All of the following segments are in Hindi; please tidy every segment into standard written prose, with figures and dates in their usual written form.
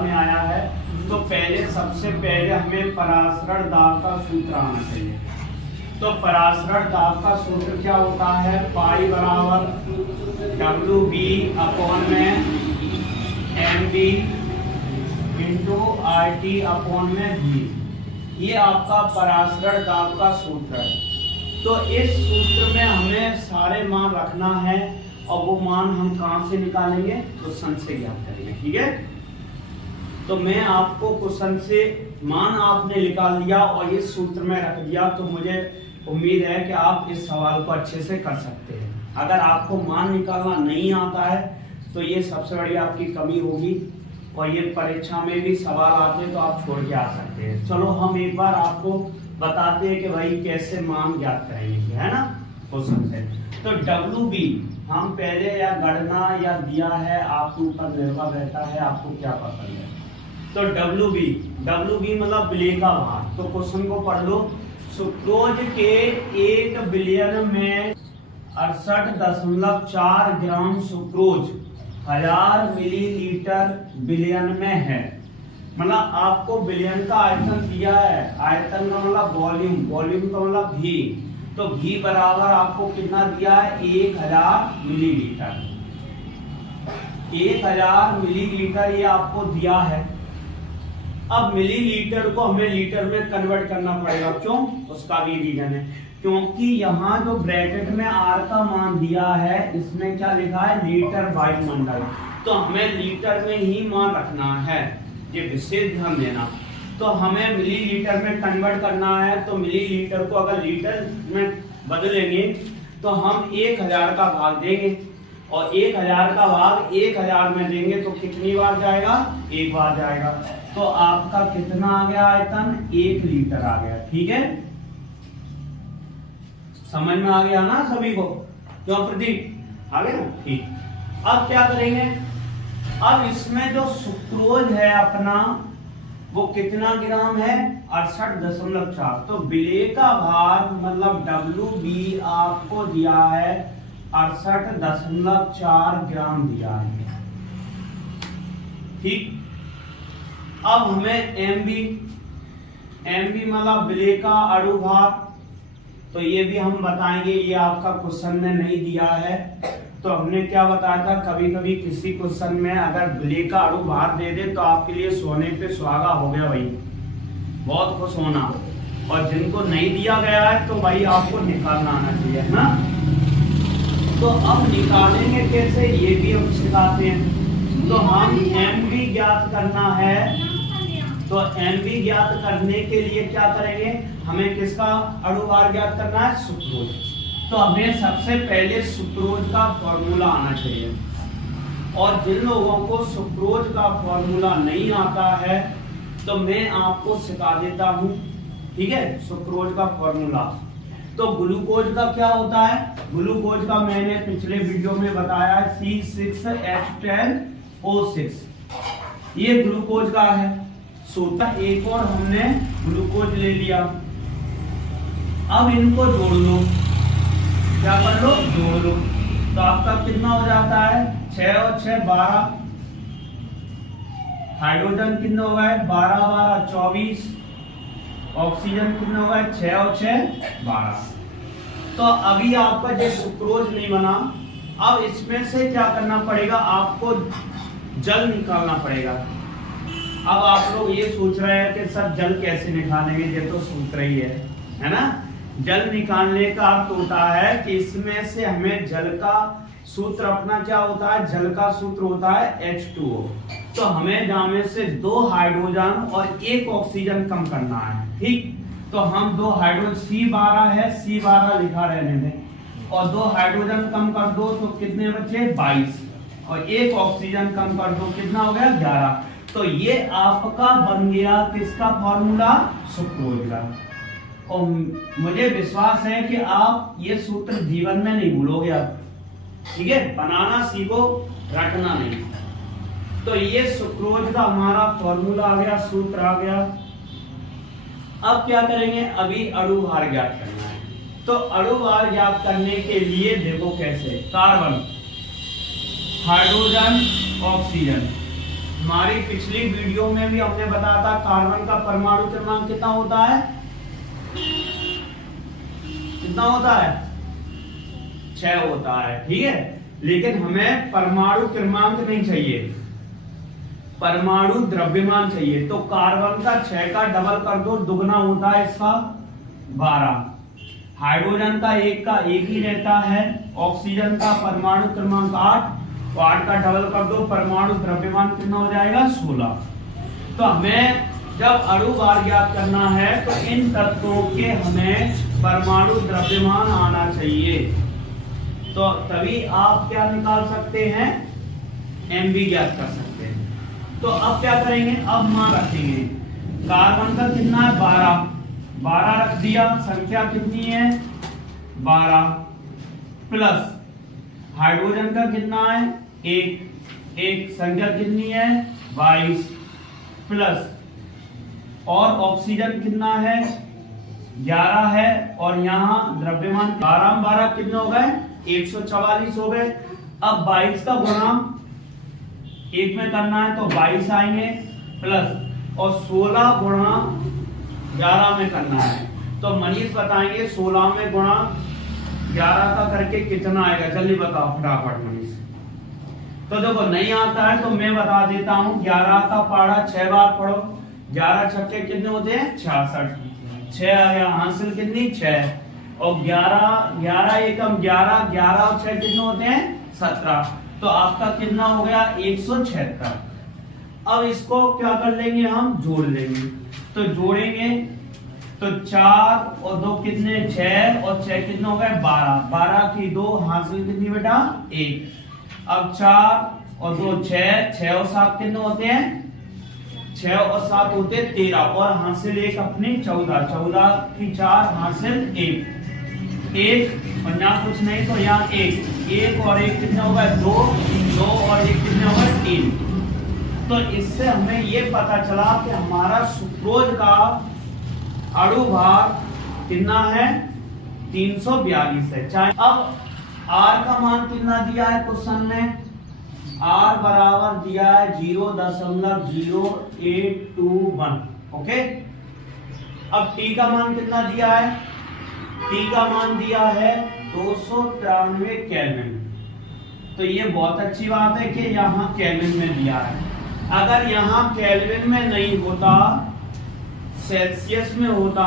में आया है, तो पहले सबसे पहले हमें परासरण दाब का सूत्र आना चाहिए। तो परासरण दाब का सूत्र क्या होता है, पाई बराबर WB अपॉन में MB इंटू RT अपॉन में V। ये आपका परासरण दाब का सूत्र है। तो इस सूत्र में हमें सारे मान रखना है और वो मान हम कहाँ से निकालेंगे, क्वेश्चन से ज्ञात करेंगे। ठीक है, तो मैं आपको क्वेश्चन से मान आपने निकाल दिया और इस सूत्र में रख दिया, तो मुझे उम्मीद है कि आप इस सवाल को अच्छे से कर सकते हैं। अगर आपको मान निकालना नहीं आता है तो ये सबसे बड़ी आपकी कमी होगी, और ये परीक्षा में भी सवाल आते हैं तो आप छोड़ के आ सकते हैं। चलो हम एक बार आपको बताते हैं कि भाई कैसे मान ज्ञात करेंगे, है ना, क्वेश्चन से। तो WB हम पहले या गणना या दिया है, आपके ऊपर निर्भर रहता है आपको क्या पसंद है। तो WB मतलब विलेय का भार। तो क्वेश्चन को पढ़ लो। सुक्रोज के 1 बिलियन में 68.4 ग्राम सुक्रोज 1000 मिलीलीटर बिलियन में है। मतलब आपको बिलियन का आयतन दिया है, आयतन का मतलब वॉल्यूम, वॉल्यूम का मतलब भी। तो भी बराबर आपको कितना दिया है, 1000 मिलीलीटर। 1000 मिलीलीटर ये आपको दिया है। अब मिलीलीटर को हमें लीटर में कन्वर्ट करना पड़ेगा। क्यों, उसका भी रीजन है, क्योंकि यहाँ जो ब्रैकेट में R का मान दिया है, इसमें क्या लिखा है, लीटर वायुमंडल। तो हमें लीटर में ही मान रखना है, ये विशेष ध्यान देना। तो हमें मिलीलीटर में कन्वर्ट करना है। तो मिलीलीटर को अगर लीटर में बदलेंगे तो हम 1000 का भाग देंगे, और 1000 का भाग 1000 में देंगे तो कितनी बार जाएगा, एक बार जाएगा। तो आपका कितना आ गया आयतन, 1 लीटर आ गया। ठीक है, समझ में आ गया ना सभी को, क्यों प्रदीप, आ गया। ठीक, अब क्या करेंगे, अब इसमें जो सुक्रोज है अपना वो कितना ग्राम है, 68.4। तो विलेय का भार मतलब WB आपको दिया है 68.4 ग्राम दिया है। ठीक, अब हमें MB मतलब विलेय का अणु भार, तो ये भी हम बताएंगे, ये आपका क्वेश्चन में नहीं दिया है। तो हमने क्या बताया था, कभी कभी किसी क्वेश्चन में अगर विलेय का अणु भार दे दे तो आपके लिए सोने पे सुहागा हो गया भाई, बहुत खुश होना। और जिनको नहीं दिया गया है तो भाई आपको निकालना आना चाहिए ना। तो अब निकालेंगे कैसे, ये भी हम सिखाते हैं। तो हम MB ज्ञात करना है। तो MB ज्ञात करने के लिए क्या करेंगे, हमें किसका अणु भार ज्ञात करना है, सुक्रोज। तो हमें सबसे पहले सुक्रोज का फॉर्मूला आना चाहिए, और जिन लोगों को सुक्रोज का फॉर्मूला नहीं आता है तो मैं आपको सिखा देता हूं। ठीक है, सुक्रोज का फॉर्मूला। तो ग्लूकोज का क्या होता है, ग्लूकोज का मैंने पिछले वीडियो में बताया है, C6H10O6। ये ग्लूकोज का है सूत्र। एक और हमने ग्लूकोज ले लिया। अब इनको जोड़ लो, क्या कर लो, जोड़ लो। तो आपका कितना हो जाता है, 6 और 6 12। हाइड्रोजन कितने हो गए, 12 12 24। ऑक्सीजन कितने हो गए, 6 और 6 12। तो अभी आपका जो सुक्रोज नहीं बना, अब इसमें से क्या करना पड़ेगा, आपको जल निकालना पड़ेगा। अब आप लोग ये सोच रहे हैं कि सर जल कैसे निकालेंगे, ये तो सूत्र ही है ना। जल निकालने का अर्थ होता है कि इसमें से हमें जल का सूत्र अपना क्या होता है, जल का सूत्र होता है H2O। तो हमें जामे से 2 हाइड्रोजन और 1 ऑक्सीजन कम करना है। ठीक, तो हम 2 हाइड्रोजन, C12 है, C12 लिखा रहने दें, और 2 हाइड्रोजन कम कर दो तो कितने बचे, 22, और 1 ऑक्सीजन कम कर दो, कितना हो गया, 11। तो ये आपका बन गया किसका फॉर्मूला, सुक्रोज का। और मुझे विश्वास है कि आप ये सूत्र जीवन में नहीं भूलोगे आप। ठीक है, बनाना सीखो, रटना नहीं। तो ये सुक्रोज का हमारा फॉर्मूला आ गया, सूत्र आ गया। अब क्या करेंगे, अभी अणु भार ज्ञात करना है। तो अणु भार ज्ञात करने के लिए देखो कैसे, कार्बन, हाइड्रोजन, ऑक्सीजन, हमारी पिछली वीडियो में भी हमने बताया था कार्बन का परमाणु क्रमांक कितना होता है, कितना होता है, 6 होता है, ठीक है। लेकिन हमें परमाणु क्रमांक नहीं चाहिए, परमाणु द्रव्यमान चाहिए। तो कार्बन का 6 का डबल कर दो, दुगना होता है इसका 12। हाइड्रोजन का 1 का 1 ही रहता है। ऑक्सीजन का परमाणु क्रमांक 8, तो 8 का डबल कर दो, परमाणु द्रव्यमान कितना हो जाएगा, 16। तो हमें जब अणु भार ज्ञात करना है तो इन तत्वों के हमें परमाणु द्रव्यमान आना चाहिए, तो तभी आप क्या निकाल सकते हैं, एमबी ज्ञात कर सकते हैं। तो अब क्या करेंगे, अब मान रखेंगे। कार्बन का कितना है, 12 रख दिया, संख्या कितनी है, 12 प्लस हाइड्रोजन का कितना है, 1 संख्या कितनी है, 22 प्लस और ऑक्सीजन कितना है, 11 है, और यहाँ द्रव्यमान 12 कितने हो गए, 144 हो गए। अब 22 का गुणा 1 में करना है तो 22 आएंगे प्लस और 16 गुणा 11 में करना है। तो मनीष बताएंगे 16 में गुणा 11 का करके कितना आएगा, जल्दी बताओ फटाफट मनीष। तो देखो नहीं आता है तो मैं बता देता हूँ, 11 का पारा 6 बार पढ़ो, 11 छक्के कितने होते हैं, 66, 6 आया हासिल कितनी, 6 और 11 एकम 11 और 6 कितने होते हैं, 17। तो आपका कितना हो गया, 176। अब इसको क्या कर लेंगे, हम जोड़ लेंगे। तो जोड़ेंगे तो 4 और 2 कितने, 6 और 6 कितने हो गए, 12 की 2 हासिल कितनी बेटा, 1। अब 4 और 2 6 और 7 कितने होते हैं, 6 और 7 होते हैं 13 और हासिल 1 अपनी 14 की 4 हासिल 1 और यहाँ कुछ नहीं तो यहाँ 1 और 1 कितने होगा, 2 और 1 कितने होगा, 3। तो इससे हमें ये पता चला कि हमारा सुक्रोज का अणु भार कितना है, 342 है। चाहे अब R का मान कितना दिया है क्वेश्चन में, R बराबर दिया है 0.0821। ओके, अब T का मान कितना दिया है, T का मान दिया है 293 केल्विन। तो ये बहुत अच्छी बात है कि यहाँ केल्विन में दिया है। अगर यहाँ केल्विन में नहीं होता, सेल्सियस में होता,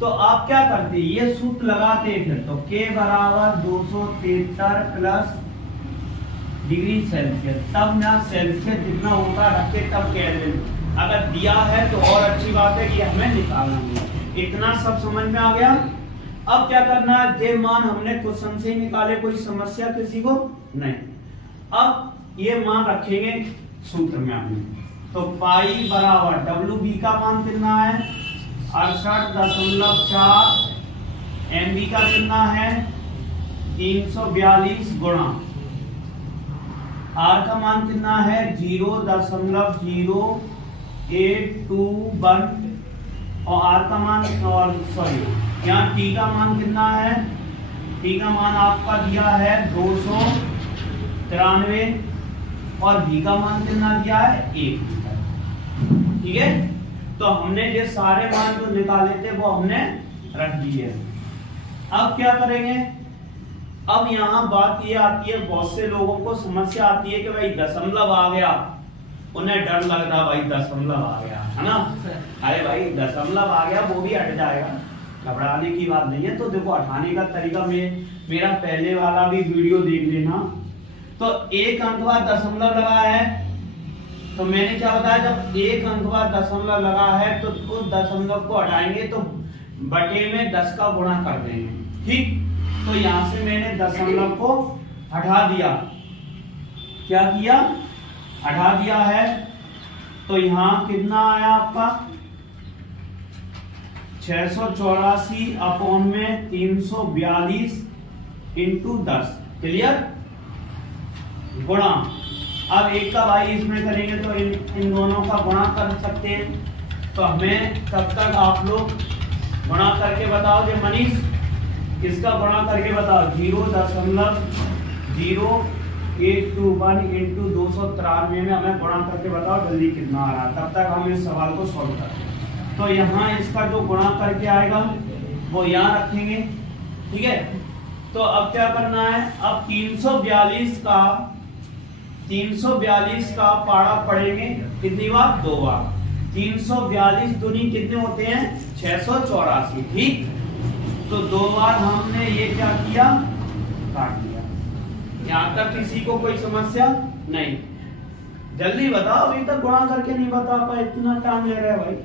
तो आप क्या करते, ये सूत्र लगाते फिर तो K बराबर 273 प्लस डिग्री सेल्सियस, तब ना सेल्सियस जितना होता रखे तब केल्विन। अगर दिया है तो और अच्छी बात है कि हमें निकालना है। इतना सब समझ में आ गया। अब क्या करना है, ये मान हमने क्वेश्चन से ही निकाले, कोई समस्या किसी को नहीं। अब ये मान रखेंगे सूत्र में हमने, तो पाई बराबर WB का मान कितना है, 68.4, MB का कितना है, 342 गुणा R का मान कितना है, 0.0821 और R का मान, और सॉरी यहाँ T का मान कितना है, T का मान आपका दिया है 293 और V का मान कितना दिया है, 1। ठीक है, तो हमने ये सारे मान जो निकाले थे वो हमने रख दिए। अब क्या करेंगे, अब यहाँ बात ये आती है, बहुत से लोगों को समस्या आती है कि भाई दशमलव आ गया, उन्हें डर लगता भाई दशमलव आ गया, है ना। अरे भाई दशमलव आ गया वो भी हट जाएगा, घबराने की बात नहीं है। तो देखो हटाने का तरीका मेरा पहले वाला भी वीडियो देख लेना। तो 1 अंक बाद दशमलव लगा है, तो मैंने क्या बताया, जब 1 अंक बाद दशमलव लगा है तो उस दशमलव को हटाएंगे तो बटे में 10 का गुणा कर देंगे। ठीक, तो यहां से मैंने दशमलव को हटा दिया, क्या किया, हटा दिया है। तो यहाँ कितना आया आपका, 684 अपॉन में 342 इंटू 10, क्लियर, गुणा। अब 1 का भाई इसमें करेंगे तो इन दोनों का गुणा कर सकते हैं। तो हमें तब तक आप लोग गुणा करके बताओ, जो मनीष इसका गुणा करके बताओ, 0.0821 821 इंटू 293 में हमें गुणा करके बताओ जल्दी कितना आ रहा है। तब तक हम इस सवाल को सॉल्व करते हैं। तो यहाँ इसका जो गुणा करके आएगा वो यहाँ रखेंगे, ठीक है। तो अब क्या करना है, अब 342 का पारा पढ़ेंगे कितनी बार, 2 बार। 342 दूनी कितने होते हैं, 684, ठीक। तो 2 बार हमने ये क्या किया, काट दिया। यहाँ तक किसी को कोई समस्या नहीं? जल्दी बताओ, अभी तक गुणा करके नहीं बता पाए, इतना टाइम ले रहे भाई।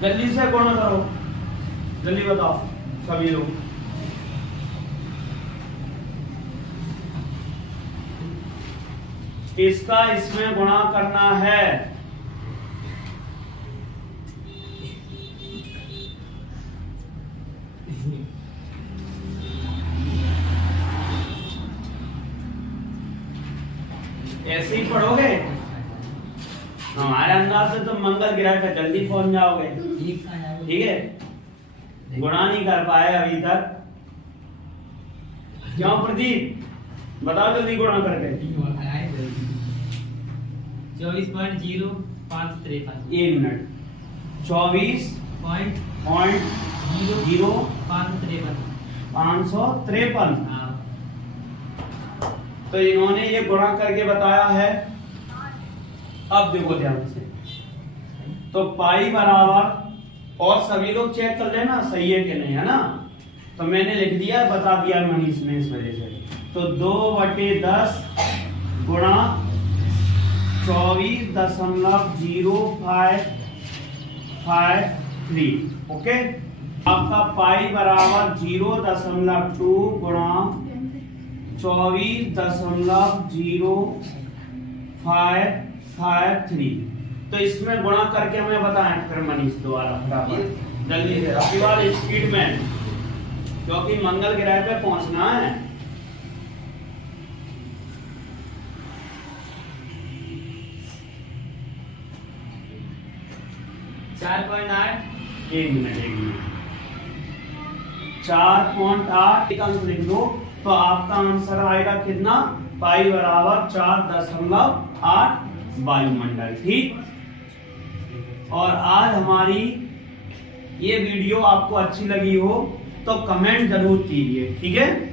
जल्दी से गुणा करो, जल्दी बताओ सभी लोग। इसका इसमें गुणा करना है। ऐसे ही पढ़ोगे, हमारे अंदाज से तो मंगल ग्रह पे जल्दी पहुंच जाओगे, ठीक है। गुणा नहीं कर पाए अभी तक, क्यों प्रदीप, बताओ जल्दी गुणा करके। 24.0553 1 मिनट, 24.0553। तो इन्होंने ये गुणा करके बताया है। अब देखो ध्यान से, तो पाई बराबर, और सभी लोग चेक कर लेना सही है कि नहीं, है ना। तो मैंने लिख दिया, बता दिया मनीष ने इस वजह से। तो 2/10 गुणा 24.0553, ओके। आपका पाई बराबर 0.2 गुणा 24.0553। तो इसमें गुणा करके हमें बताएं फिर मनीष दोबारा फटाफट जल्दी से, अगली बार स्पीड में, क्योंकि मंगल ग्रह पे पहुंचना है। एक मिनट 4.8 अंक लिख दो, तो आपका आंसर आएगा कितना, पाई बराबर 4.8 वायुमंडल, ठीक। और आज हमारी ये वीडियो आपको अच्छी लगी हो तो कमेंट जरूर कीजिए, ठीक है।